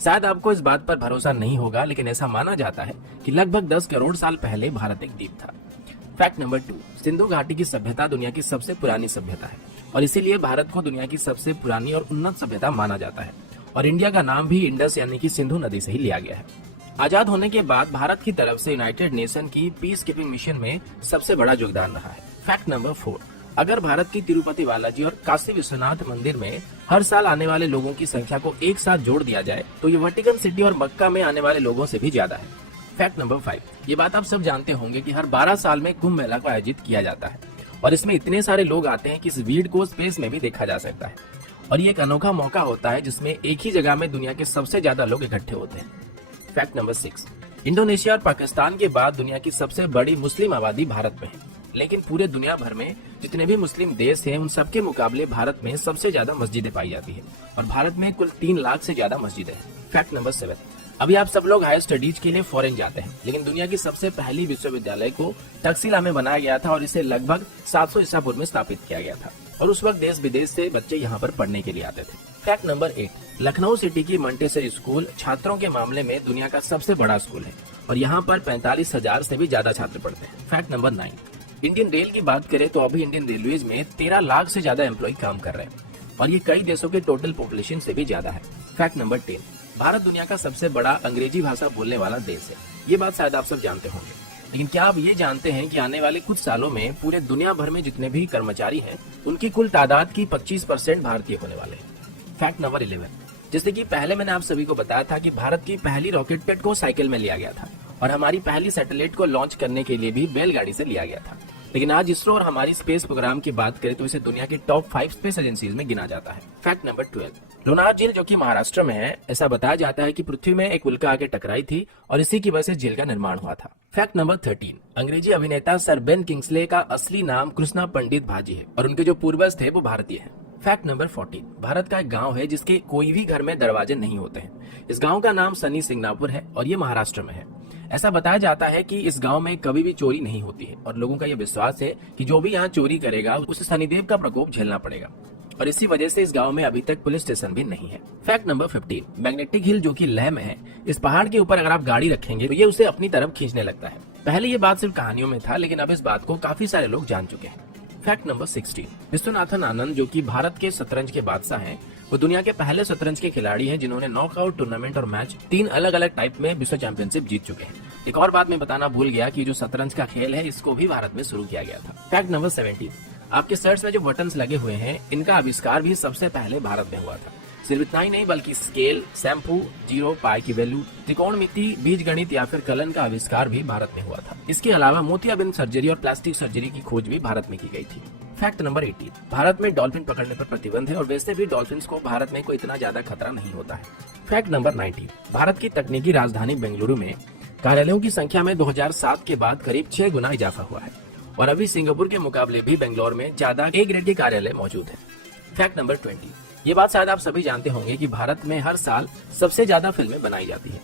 शायद आपको इस बात पर भरोसा नहीं होगा, लेकिन ऐसा माना जाता है कि लगभग 10 करोड़ साल पहले भारत एक द्वीप था। फैक्ट नंबर 2, सिंधु घाटी की सभ्यता दुनिया की सबसे पुरानी सभ्यता है और इसीलिए भारत को दुनिया की सबसे पुरानी और उन्नत सभ्यता माना जाता है। और इंडिया का नाम भी इंडस यानी कि सिंधु नदी से ही लिया गया है। आजाद होने के बाद भारत की तरफ से यूनाइटेड नेशन की पीस कीपिंग मिशन में सबसे बड़ा योगदान रहा है। फैक्ट नंबर 4, अगर भारत की तिरुपति बालाजी और काशी विश्वनाथ मंदिर में हर साल आने वाले लोगों की संख्या को एक साथ जोड़ दिया जाए तो ये वेटिकन सिटी और मक्का में आने वाले लोगों से भी ज्यादा है। फैक्ट नंबर 5, ये बात आप सब जानते होंगे कि हर 12 साल में कुंभ मेला को आयोजित किया जाता है और इसमें इतने सारे लोग आते हैं कि इस भीड़ को स्पेस में भी देखा जा सकता है और ये एक अनोखा मौका होता है जिसमें एक ही जगह में दुनिया के सबसे ज्यादा लोग इकट्ठे होते हैं। फैक्ट नंबर 6, इंडोनेशिया और पाकिस्तान के बाद दुनिया की सबसे बड़ी मुस्लिम आबादी भारत में है, लेकिन पूरे दुनिया भर में जितने भी मुस्लिम देश हैं उन सबके मुकाबले भारत में सबसे ज्यादा मस्जिदें पाई जाती है और भारत में कुल 3 लाख से ज्यादा मस्जिदें हैं। फैक्ट नंबर 7, अभी आप सब लोग हायर स्टडीज के लिए फॉरेन जाते हैं, लेकिन दुनिया की सबसे पहली विश्वविद्यालय को तक्षशिला में बनाया गया था और इसे लगभग 700 ईसा पूर्व में स्थापित किया गया था और उस वक्त देश विदेश से बच्चे यहाँ पर पढ़ने के लिए आते थे। फैक्ट नंबर 8, लखनऊ सिटी की मंटेसरी स्कूल छात्रों के मामले में दुनिया का सबसे बड़ा स्कूल है और यहाँ पर 45,000 से भी ज्यादा छात्र पढ़ते हैं। फैक्ट नंबर 9, इंडियन रेल की बात करें तो अभी इंडियन रेलवेज में 13 लाख से ज्यादा एम्प्लॉय काम कर रहे हैं और ये कई देशों के टोटल पॉपुलेशन से भी ज्यादा है। फैक्ट नंबर 10, भारत दुनिया का सबसे बड़ा अंग्रेजी भाषा बोलने वाला देश है। ये बात शायद आप सब जानते होंगे, लेकिन क्या आप ये जानते हैं कि आने वाले कुछ सालों में पूरे दुनिया भर में जितने भी कर्मचारी हैं उनकी कुल तादाद की 25% भारतीय होने वाले हैं। फैक्ट नंबर 11, जैसे कि पहले मैंने आप सभी को बताया था कि भारत की पहली रॉकेट पेट को साइकिल में लिया गया था और हमारी पहली सैटेलाइट को लॉन्च करने के लिए भी बैलगाड़ी से लिया गया था, लेकिन आज इसरो और हमारी स्पेस प्रोग्राम की बात करें तो इसे दुनिया की टॉप 5 स्पेस एजेंसीज में गिना जाता है। फैक्ट नंबर 12, लोनार झील जो कि महाराष्ट्र में है, ऐसा बताया जाता है कि पृथ्वी में एक उल्का आके टकराई थी और इसी की वजह से झील का निर्माण हुआ था। फैक्ट नंबर 13, अंग्रेजी अभिनेता सर बेन किंग्सले का असली नाम कृष्णा पंडित भाजी है और उनके जो पूर्वज थे वो भारतीय हैं। फैक्ट नंबर 14, भारत का एक गांव है जिसके कोई भी घर में दरवाजे नहीं होते हैं। इस गांव का नाम सनी सिंगनापुर है और ये महाराष्ट्र में है। ऐसा बताया जाता है कि इस गांव में कभी भी चोरी नहीं होती है और लोगों का यह विश्वास है कि जो भी यहाँ चोरी करेगा उसे शनिदेव का प्रकोप झेलना पड़ेगा और इसी वजह से इस गांव में अभी तक पुलिस स्टेशन भी नहीं है। फैक्ट नंबर 15, मैग्नेटिक हिल जो कि लेह में है, इस पहाड़ के ऊपर अगर आप गाड़ी रखेंगे तो ये उसे अपनी तरफ खींचने लगता है। पहले ये बात सिर्फ कहानियों में था, लेकिन अब इस बात को काफी सारे लोग जान चुके हैं। फैक्ट नंबर 16, विश्वनाथन आनंद जो कि भारत के शतरंज के बादशाह हैं, वो दुनिया के पहले शतरंज के खिलाड़ी हैं जिन्होंने नॉकआउट टूर्नामेंट और मैच 3 अलग अलग टाइप में विश्व चैंपियनशिप जीत चुके हैं। एक और बात मैं बताना भूल गया कि जो शतरंज का खेल है इसको भी भारत में शुरू किया गया था। फैक्ट नंबर 17, आपके शर्ट्स में जो बटन्स लगे हुए हैं इनका आविष्कार भी सबसे पहले भारत में हुआ था। सिर्फ इतना ही नहीं बल्कि स्केल, शैम्पू, जीरो, पाई की वैल्यू, त्रिकोणमिति, बीज गणित या फिर कलन का आविष्कार भी भारत में हुआ था। इसके अलावा मोतियाबिंद सर्जरी और प्लास्टिक सर्जरी की खोज भी भारत में की गई थी। फैक्ट नंबर 18, भारत में डॉल्फिन पकड़ने पर प्रतिबंध है और वैसे भी डॉल्फिन को भारत में कोई इतना ज्यादा खतरा नहीं होता है। फैक्ट नंबर 19, भारत की तकनीकी राजधानी बेंगलुरु में कार्यालयों की संख्या में 2007 के बाद करीब 6 गुना इजाफा हुआ है और अभी सिंगापुर के मुकाबले भी बेंगलोर में ज्यादा ए ग्रेड के कार्यालय मौजूद है। फैक्ट नंबर 20, ये बात शायद आप सभी जानते होंगे कि भारत में हर साल सबसे ज्यादा फिल्में बनाई जाती है